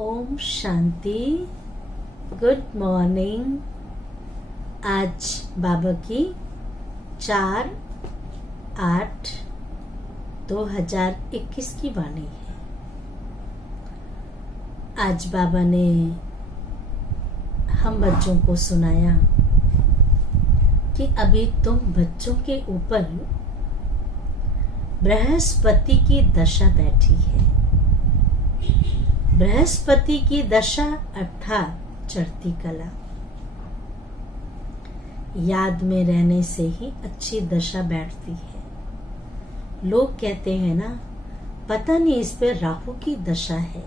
Om Shanti. Good morning. आज बाबा की 4/8/2021 की वाणी है। आज बाबा ने हम बच्चों को सुनाया कि अभी तुम बच्चों के ऊपर बृहस्पति की दशा बैठी है। बृहस्पति की दशा अर्थात चढ़ती कला। याद में रहने से ही अच्छी दशा बैठती है। लोग कहते हैं ना, पता नहीं इस पे राहु की दशा है,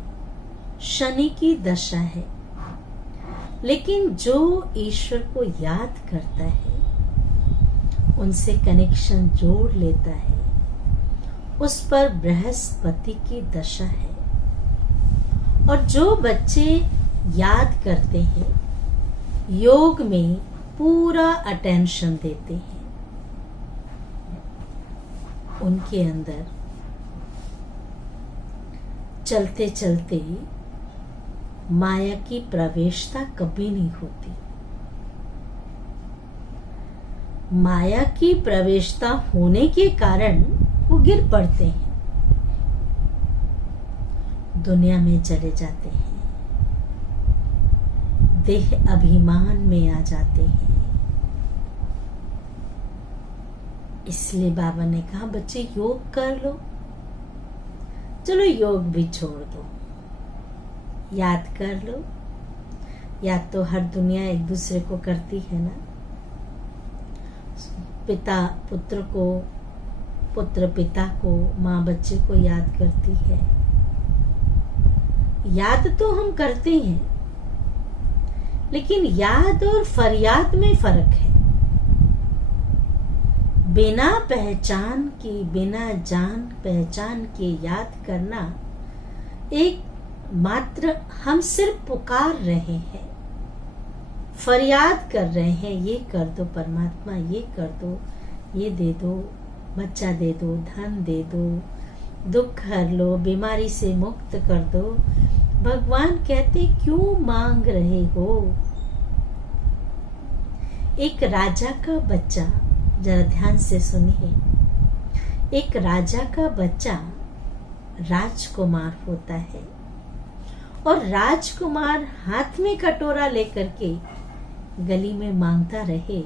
शनि की दशा है, लेकिन जो ईश्वर को याद करता है, उनसे कनेक्शन जोड़ लेता है, उस पर बृहस्पति की दशा है। और जो बच्चे याद करते हैं, योग में पूरा अटेंशन देते हैं, उनके अंदर चलते चलते माया की प्रवेशता कभी नहीं होती। माया की प्रवेशता होने के कारण वो गिर पड़ते हैं, दुनिया में चले जाते हैं, देह अभिमान में आ जाते हैं। इसलिए बाबा ने कहा, बच्चे योग कर लो। चलो योग भी छोड़ दो, याद कर लो। याद तो हर दुनिया एक दूसरे को करती है ना। पिता पुत्र को, पुत्र पिता को, माँ बच्चे को याद करती है। याद तो हम करते हैं, लेकिन याद और फरियाद में फर्क है। बिना पहचान की, बिना जान पहचान के याद करना एक मात्र हम सिर्फ पुकार रहे हैं, फरियाद कर रहे हैं, ये कर दो परमात्मा, ये कर दो, ये दे दो, बच्चा दे दो, धन दे दो, दुख हर लो, बीमारी से मुक्त कर दो। भगवान कहते, क्यों मांग रहे हो? एक राजा का बच्चा, जरा ध्यान से सुनिए, एक राजा का बच्चा राजकुमार होता है, और राजकुमार हाथ में कटोरा लेकर के गली में मांगता रहे,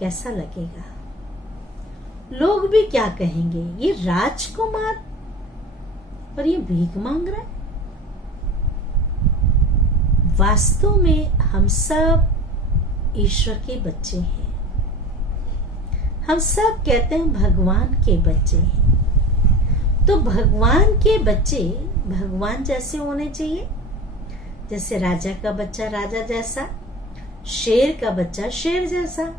कैसा लगेगा? लोग भी क्या कहेंगे, ये राजकुमार और ये भीख मांग रहा है। वास्तव में हम सब ईश्वर के बच्चे हैं। हम सब कहते हैं भगवान के बच्चे हैं। तो भगवान के बच्चे भगवान जैसे होने चाहिए। जैसे राजा का बच्चा राजा जैसा, शेर का बच्चा शेर जैसा,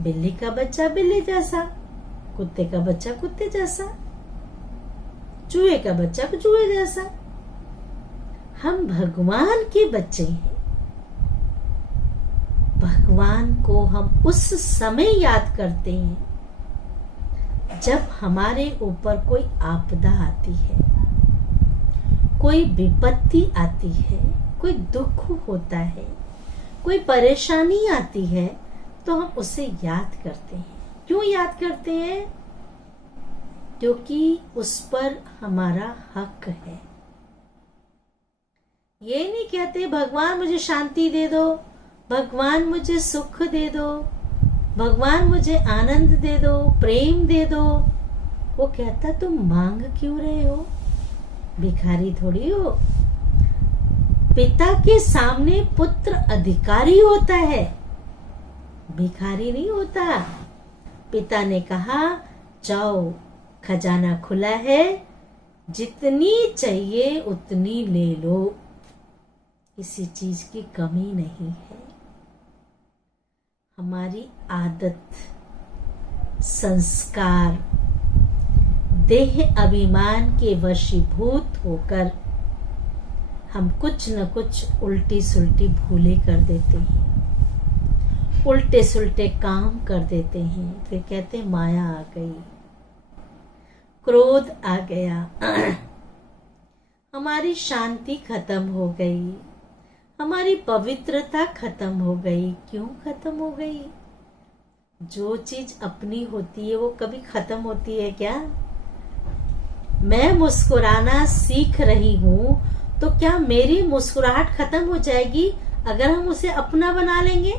बिल्ली का बच्चा बिल्ली जैसा, कुत्ते का बच्चा कुत्ते जैसा, चूहे का बच्चा चूहे जैसा। हम भगवान के बच्चे हैं। भगवान को हम उस समय याद करते हैं जब हमारे ऊपर कोई आपदा आती है, कोई विपत्ति आती है, कोई दुख होता है, कोई परेशानी आती है, तो हम उसे याद करते हैं। क्यों याद करते हैं? क्योंकि उस पर हमारा हक है। ये नहीं कहते भगवान मुझे शांति दे दो, भगवान मुझे सुख दे दो, भगवान मुझे आनंद दे दो, प्रेम दे दो। वो कहता, तुम मांग क्यों रहे हो? भिखारी थोड़ी हो। पिता के सामने पुत्र अधिकारी होता है, भिखारी नहीं होता। पिता ने कहा, जाओ खजाना खुला है, जितनी चाहिए उतनी ले लो, किसी चीज की कमी नहीं है। हमारी आदत, संस्कार, देह अभिमान के वशीभूत होकर हम कुछ न कुछ उल्टी सुल्टी भूले कर देते हैं, उल्टे सुल्टे काम कर देते हैं। फिर कहते माया आ गई, क्रोध आ गया, हमारी शांति खत्म हो गई, हमारी पवित्रता खत्म हो गई। क्यों खत्म हो गई? जो चीज अपनी होती है वो कभी खत्म होती है क्या? मैं मुस्कुराना सीख रही हूं तो क्या मेरी मुस्कुराहट खत्म हो जाएगी अगर हम उसे अपना बना लेंगे?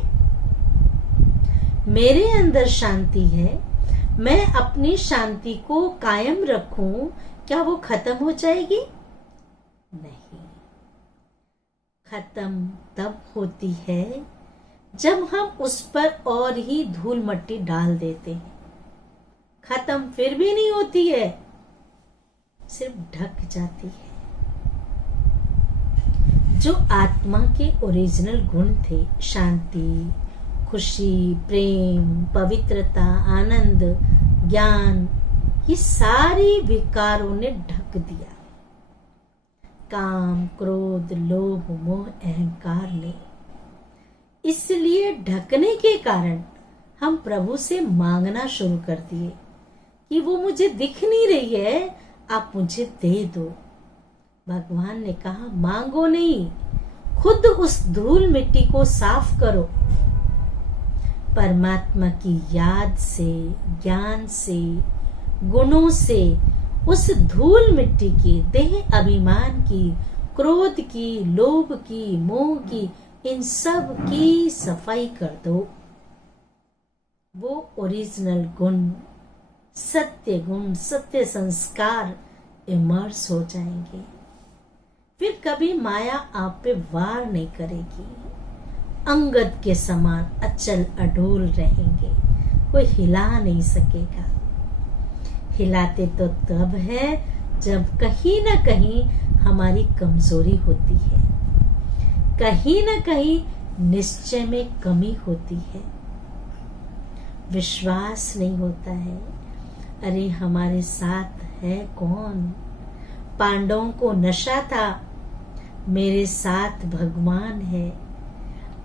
मेरे अंदर शांति है, मैं अपनी शांति को कायम रखूं, क्या वो खत्म हो जाएगी? नहीं, खत्म तब होती है जब हम उस पर और ही धूल मट्टी डाल देते हैं। खत्म फिर भी नहीं होती है, सिर्फ ढक जाती है। जो आत्मा के ओरिजिनल गुण थे, शांति, खुशी, प्रेम, पवित्रता, आनंद, ज्ञान, ये सारी विकारों ने ढक दिया। काम, क्रोध, लोभ, मोह, अहंकार ने। इसलिए ढकने के कारण हम प्रभु से मांगना शुरू कर दिए कि वो मुझे दिख नहीं रही है, आप मुझे दे दो। भगवान ने कहा मांगो नहीं, खुद उस धूल मिट्टी को साफ करो। परमात्मा की याद से, ज्ञान से, गुणों से उस धूल मिट्टी की, देह अभिमान की, क्रोध की, लोभ की, मोह की, इन सब की सफाई कर दो। वो ओरिजिनल गुण, सत्य गुण, सत्य संस्कार इमर्स हो जाएंगे। फिर कभी माया आप पे वार नहीं करेगी। अंगद के समान अचल अडोल रहेंगे, कोई हिला नहीं सकेगा। हिलाते तो तब है जब कहीं ना कहीं हमारी कमजोरी होती है, कहीं ना कहीं निश्चय में कमी होती है, विश्वास नहीं होता है। अरे हमारे साथ है कौन? पांडवों को नशा था, मेरे साथ भगवान है।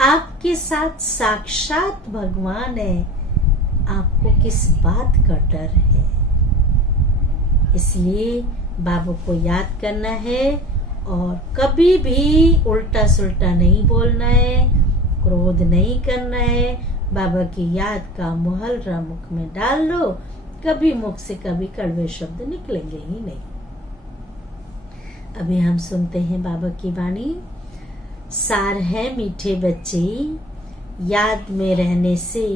आपके साथ साक्षात भगवान है, आपको किस बात का डर है? इसलिए बाबा को याद करना है और कभी भी उल्टा सुल्टा नहीं बोलना है, क्रोध नहीं करना है। बाबा की याद का मुहर्रा मुख में डाल लो, कभी मुख से कभी कड़वे शब्द निकलेंगे ही नहीं। अभी हम सुनते हैं बाबा की वाणी। सार है मीठे बच्चे, याद में रहने से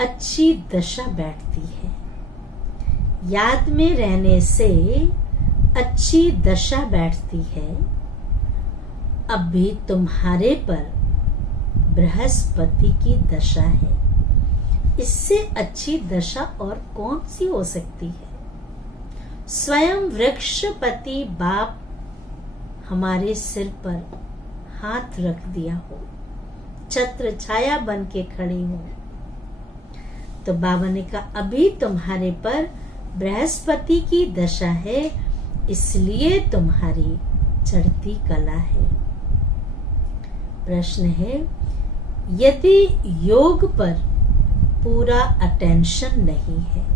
अच्छी दशा बैठती है। याद में रहने से अच्छी दशा बैठती है। अभी तुम्हारे पर बृहस्पति की दशा है, इससे अच्छी दशा और कौन सी हो सकती है? स्वयं वृक्षपति बाप हमारे सिर पर हाथ रख दिया हो, छत्र छाया बन के खड़ी हो, तो बाबा ने कहा अभी तुम्हारे पर बृहस्पति की दशा है, इसलिए तुम्हारी चढ़ती कला है। प्रश्न है, यदि योग पर पूरा अटेंशन नहीं है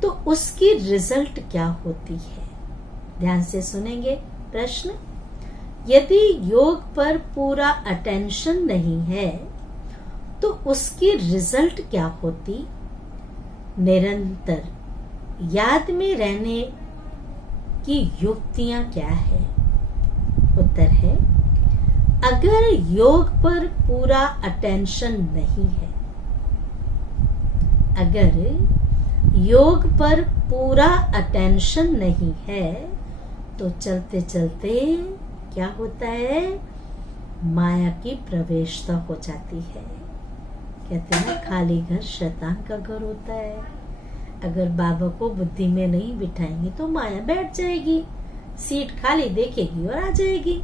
तो उसकी रिजल्ट क्या होती है? ध्यान से सुनेंगे प्रश्न। यदि योग पर पूरा अटेंशन नहीं है तो उसकी रिजल्ट क्या होती? निरंतर याद में रहने की युक्तियां क्या है? उत्तर है, अगर योग पर पूरा अटेंशन नहीं है, अगर योग पर पूरा अटेंशन नहीं है तो चलते चलते क्या होता है? माया की प्रवेशता हो जाती है। कहते हैं खाली घर शैतान का घर होता है। अगर बाबा को बुद्धि में नहीं बिठाएंगे तो माया बैठ जाएगी, सीट खाली देखेगी और आ जाएगी।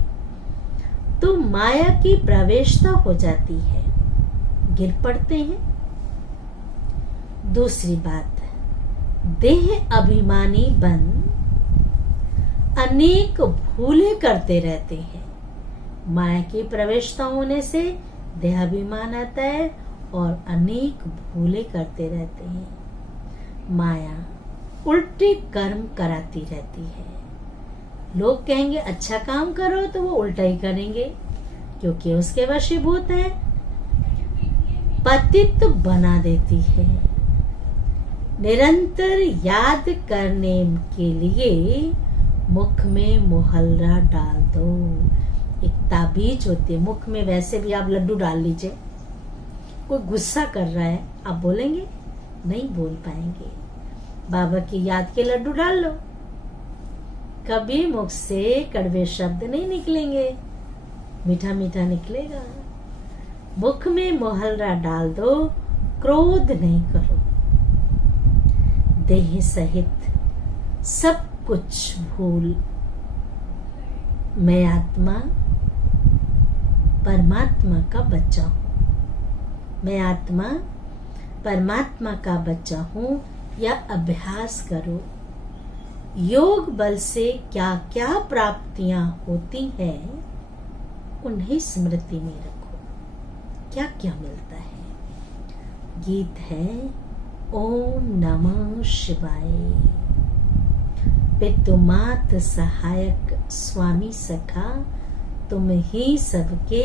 तो माया की प्रवेशता हो जाती है, गिर पड़ते हैं। दूसरी बात, देह अभिमानी बन अनेक भूले करते रहते हैं। माया की प्रवेशता होने से देहाभिमान आता है और अनेक भूले करते रहते हैं। माया उल्टे कर्म कराती रहती है। लोग कहेंगे अच्छा काम करो तो वो उल्टा ही करेंगे, क्योंकि उसके वशीभूत है। पतित बना देती है। निरंतर याद करने के लिए मुख में मोहल्ला डाल दो। एक ताबीज होती है मुख में, वैसे भी आप लड्डू डाल लीजिए। कोई गुस्सा कर रहा है, आप बोलेंगे? नहीं बोल पाएंगे। बाबा की याद के लड्डू डाल लो, कभी मुख से कड़वे शब्द नहीं निकलेंगे, मीठा मीठा निकलेगा। मुख में मोहल्ला डाल दो, क्रोध नहीं करो। देह सहित सब कुछ भूल, मैं आत्मा परमात्मा का बच्चा हूं। मैं आत्मा परमात्मा का बच्चा हूं। या अभ्यास करो। योग बल से क्या क्या प्राप्तियां होती हैं, उन्हें स्मृति में रखो। क्या क्या मिलता है? गीत है ओम नमः शिवाय। पितु मात सहायक स्वामी सखा, तुम ही सबके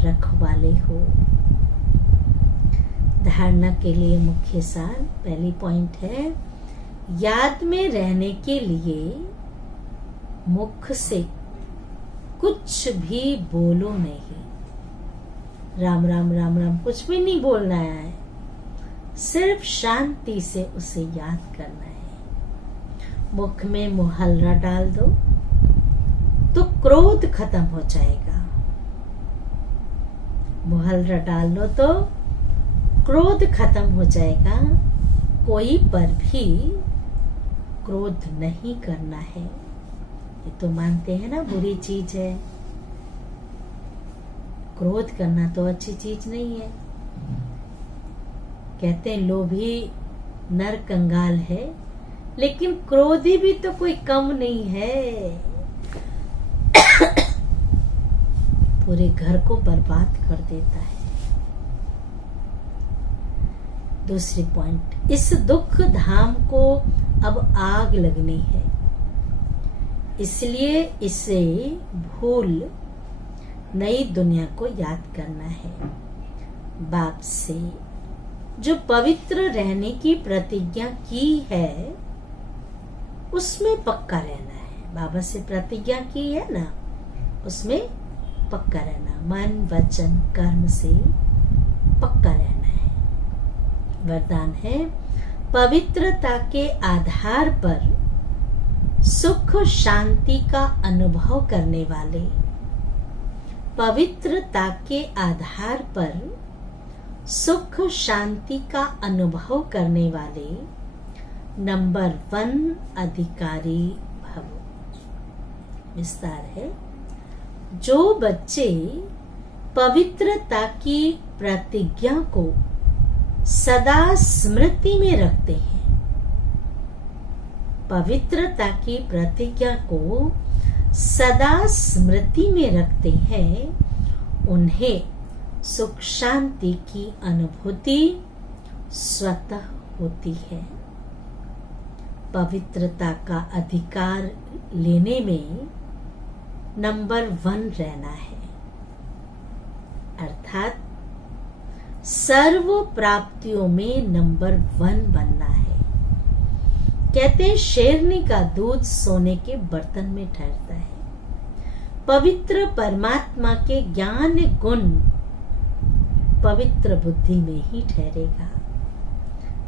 रखवाले हो। धारणा के लिए मुख्य सार, पहली पॉइंट है, याद में रहने के लिए मुख से कुछ भी बोलो नहीं। राम राम राम राम कुछ भी नहीं बोलना है, सिर्फ शांति से उसे याद करना है। मुख में मोहल्ला डाल दो तो क्रोध खत्म हो जाएगा। मोहल्ला डाल लो तो क्रोध खत्म हो जाएगा। कोई पर भी क्रोध नहीं करना है। ये तो मानते हैं ना बुरी चीज है। क्रोध करना तो अच्छी चीज नहीं है। कहते हैं लोभी नर कंगाल है, लेकिन क्रोधी भी तो कोई कम नहीं है। पूरे घर को बर्बाद कर देता है। दूसरी पॉइंट, इस दुख धाम को अब आग लगनी है, इसलिए इसे भूल नई दुनिया को याद करना है। बाप से जो पवित्र रहने की प्रतिज्ञा की है, उसमें पक्का रहना है। बाबा से प्रतिज्ञा की है ना, उसमें पक्का रहना। मन वचन कर्म से पक्का रहना है। वरदान है, पवित्रता के आधार पर सुख शांति का अनुभव करने वाले, पवित्रता के आधार पर सुख शांति का अनुभव करने वाले नंबर 1 अधिकारी भव। विस्तार है, जो बच्चे पवित्रता की प्रतिज्ञा को सदा स्मृति में रखते हैं, पवित्रता की प्रतिज्ञा को सदा स्मृति में रखते हैं, उन्हें सुख शांति की अनुभूति स्वतः होती है। पवित्रता का अधिकार लेने में नंबर 1 रहना है, अर्थात सर्व प्राप्तियों में नंबर 1 बनना है। कहते हैं शेरनी का दूध सोने के बर्तन में ठहरता है। पवित्र परमात्मा के ज्ञान गुण पवित्र बुद्धि में ही ठहरेगा,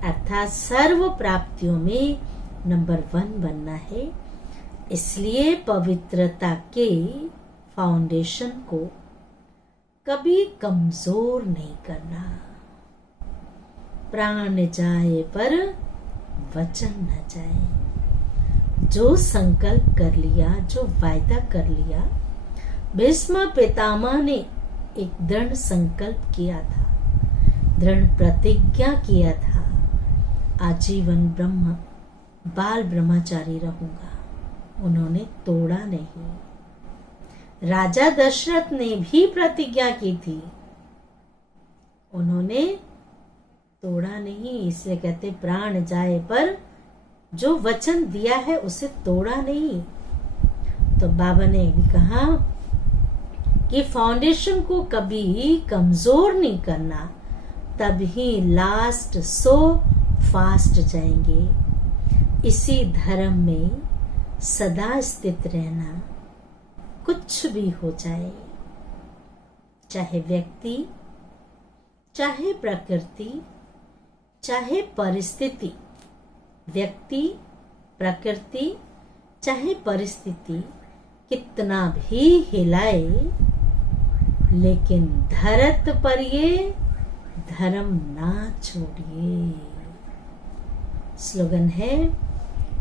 अर्थात सर्व प्राप्तियों में नंबर 1 बनना है। इसलिए पवित्रता के फाउंडेशन को कभी कमजोर नहीं करना। प्राण जाए पर वचन न जाए। जो संकल्प कर लिया, जो वायदा कर लिया, भीष्म पितामह ने एक दृढ़ संकल्प किया था, दृढ़ प्रतिज्ञा किया था, आजीवन ब्रह्म बाल ब्रह्मचारी रहूंगा। उन्होंने तोड़ा नहीं। राजा दशरथ ने भी प्रतिज्ञा की थी, उन्होंने तोड़ा नहीं। इसलिए कहते प्राण जाए पर जो वचन दिया है उसे तोड़ा नहीं। तो बाबा ने भी कहा कि फाउंडेशन को कभी कमजोर नहीं करना, तभी लास्ट सो फास्ट जाएंगे। इसी धर्म में सदा स्थित रहना, कुछ भी हो जाए, चाहे व्यक्ति, चाहे प्रकृति, चाहे परिस्थिति, व्यक्ति, प्रकृति, चाहे परिस्थिति कितना भी हिलाए, लेकिन धरत पर ये धर्म ना छोड़िए। स्लोगन है,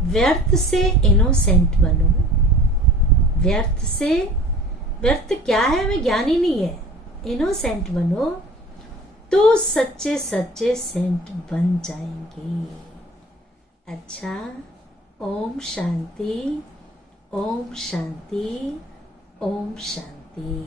व्यर्थ से इनोसेंट बनो। व्यर्थ क्या है, हमें ज्ञान ही नहीं है। इनोसेंट बनो तो सच्चे सच्चे सेंट बन जाएंगे। अच्छा, ओम शांति, ओम शांति, ओम शांति।